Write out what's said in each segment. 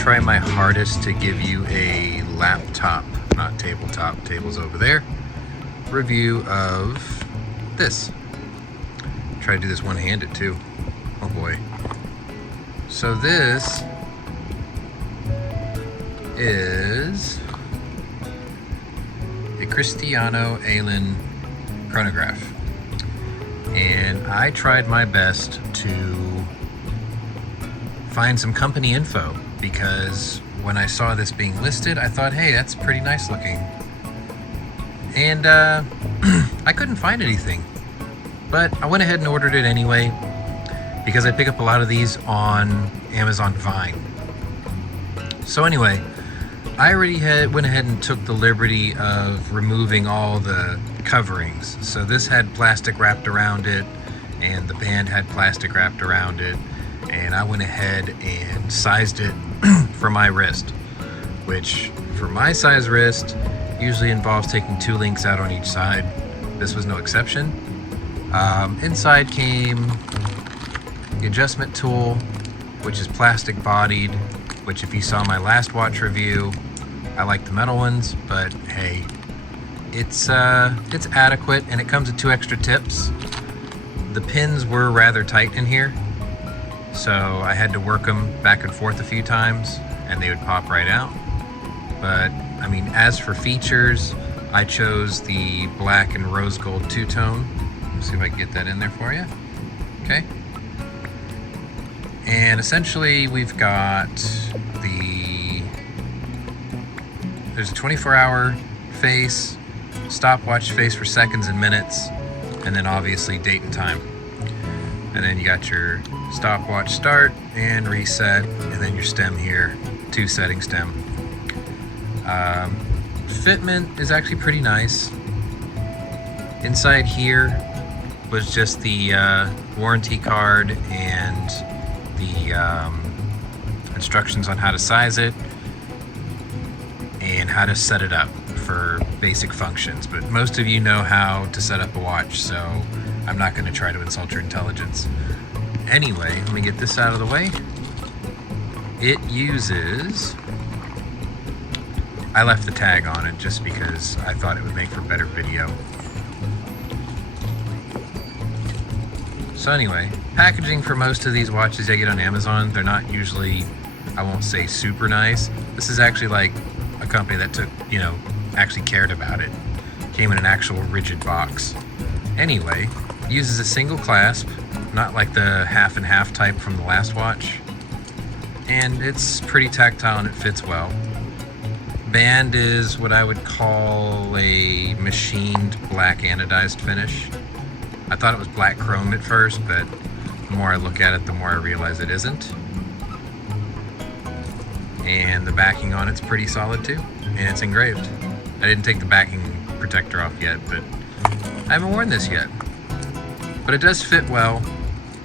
try my hardest to give you a laptop, not tabletop, table's over there, review of this. Try to do this one-handed too. Oh boy. So this is a Cristiano Aillen chronograph. And I tried my best to find some company info because when I saw this being listed, I thought, hey, that's pretty nice looking. And I couldn't find anything, but I went ahead and ordered it anyway because I pick up a lot of these on Amazon Vine. So anyway, I already went ahead and took the liberty of removing all the coverings. So this had plastic wrapped around it, and the band had plastic wrapped around it, and I went ahead and sized it for my wrist, which for my size wrist usually involves taking 2 links out on each side. This was no exception. Inside came the adjustment tool, which is plastic bodied, which if you saw my last watch review, I like the metal ones, but hey, it's adequate, and it comes with 2 extra tips. The pins were rather tight in here, so I had to work them back and forth a few times and they would pop right out. But I mean, as for features, I chose the black and rose gold two-tone. Let's see if I can get that in there for you. Okay. And essentially we've got there's a 24-hour face, stopwatch face for seconds and minutes, and then obviously date and time. And then you got your stopwatch start and reset, and then your stem here, 2-setting stem. Fitment is actually pretty nice. Inside here was just the warranty card and the instructions on how to size it and how to set it up for basic functions. But most of you know how to set up a watch, so I'm not going to try to insult your intelligence. Anyway, let me get this out of the way. It uses... I left the tag on it just because I thought it would make for better video. So anyway, packaging for most of these watches I get on Amazon, they're not usually, I won't say super nice. This is actually like a company that took, actually cared about it. Came in an actual rigid box. Anyway, uses a single clasp, not like the half and half type from the last watch. And it's pretty tactile and it fits well. Band is what I would call a machined black anodized finish. I thought it was black chrome at first, but the more I look at it, the more I realize it isn't. And the backing on it's pretty solid too, and it's engraved. I didn't take the backing protector off yet, but I haven't worn this yet. But it does fit well.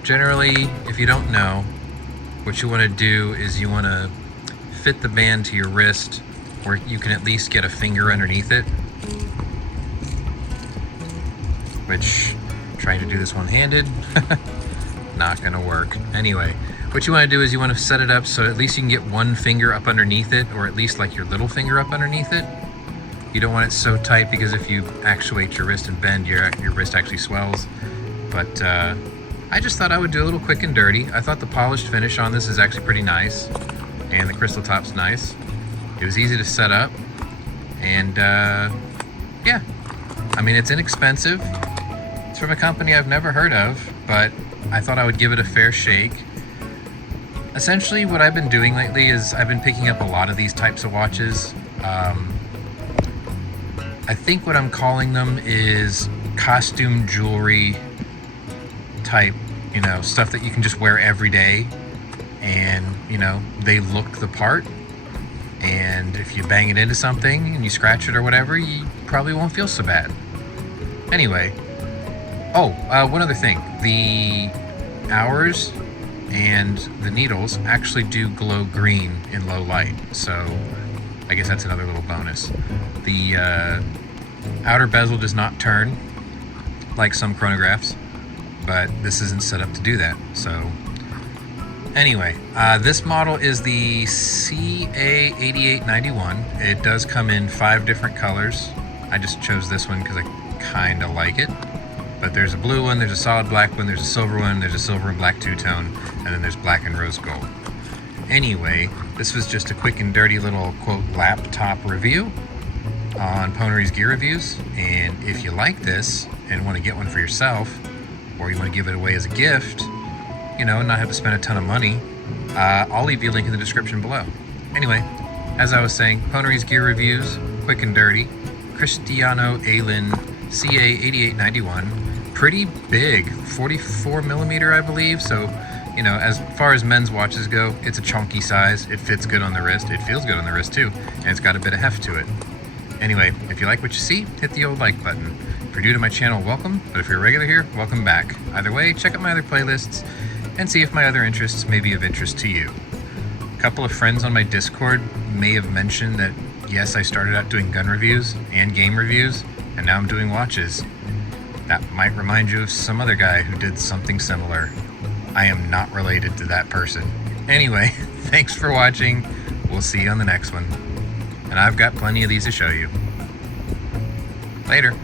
Generally, if you don't know, what you want to do is you want to fit the band to your wrist where you can at least get a finger underneath it, which, trying to do this one-handed, not gonna work. Anyway, what you want to do is you want to set it up so at least you can get one finger up underneath it, or at least like your little finger up underneath it. You don't want it so tight because if you actuate your wrist and bend, your wrist actually swells. But I just thought I would do a little quick and dirty. I thought the polished finish on this is actually pretty nice, and the crystal top's nice. It was easy to set up, and yeah, I mean, it's inexpensive. It's from a company I've never heard of, but I thought I would give it a fair shake. Essentially, what I've been doing lately is I've been picking up a lot of these types of watches. I think what I'm calling them is costume jewelry type, stuff that you can just wear every day, and, they look the part. And if you bang it into something and you scratch it or whatever, you probably won't feel so bad. Anyway, one other thing. The hours and the needles actually do glow green in low light, so I guess that's another little bonus. The outer bezel does not turn like some chronographs, but this isn't set up to do that. So Anyway, this model is the CA-8891. It does come in 5 different colors. I just chose this one because I kind of like it. But there's a blue one, there's a solid black one, there's a silver one, there's a silver and black two-tone, and then there's black and rose gold. Anyway, this was just a quick and dirty little, quote, laptop review on Pwnery's gear reviews. And if you like this and want to get one for yourself, or you want to give it away as a gift, you know, and not have to spend a ton of money, I'll leave you a link in the description below. Anyway, as I was saying, Pwnery's gear reviews, quick and dirty. Cristiano Aillen CA-8891, pretty big, 44 millimeter, I believe. So, you know, as far as men's watches go, it's a chunky size. It fits good on the wrist. It feels good on the wrist too, and it's got a bit of heft to it. Anyway, if you like what you see, hit the old like button. If you're new to my channel, welcome. But if you're a regular here, welcome back. Either way, check out my other playlists and see if my other interests may be of interest to you. A couple of friends on my Discord may have mentioned that, yes, I started out doing gun reviews and game reviews, and now I'm doing watches. That might remind you of some other guy who did something similar. I am not related to that person. Anyway, thanks for watching. We'll see you on the next one. And I've got plenty of these to show you. Later.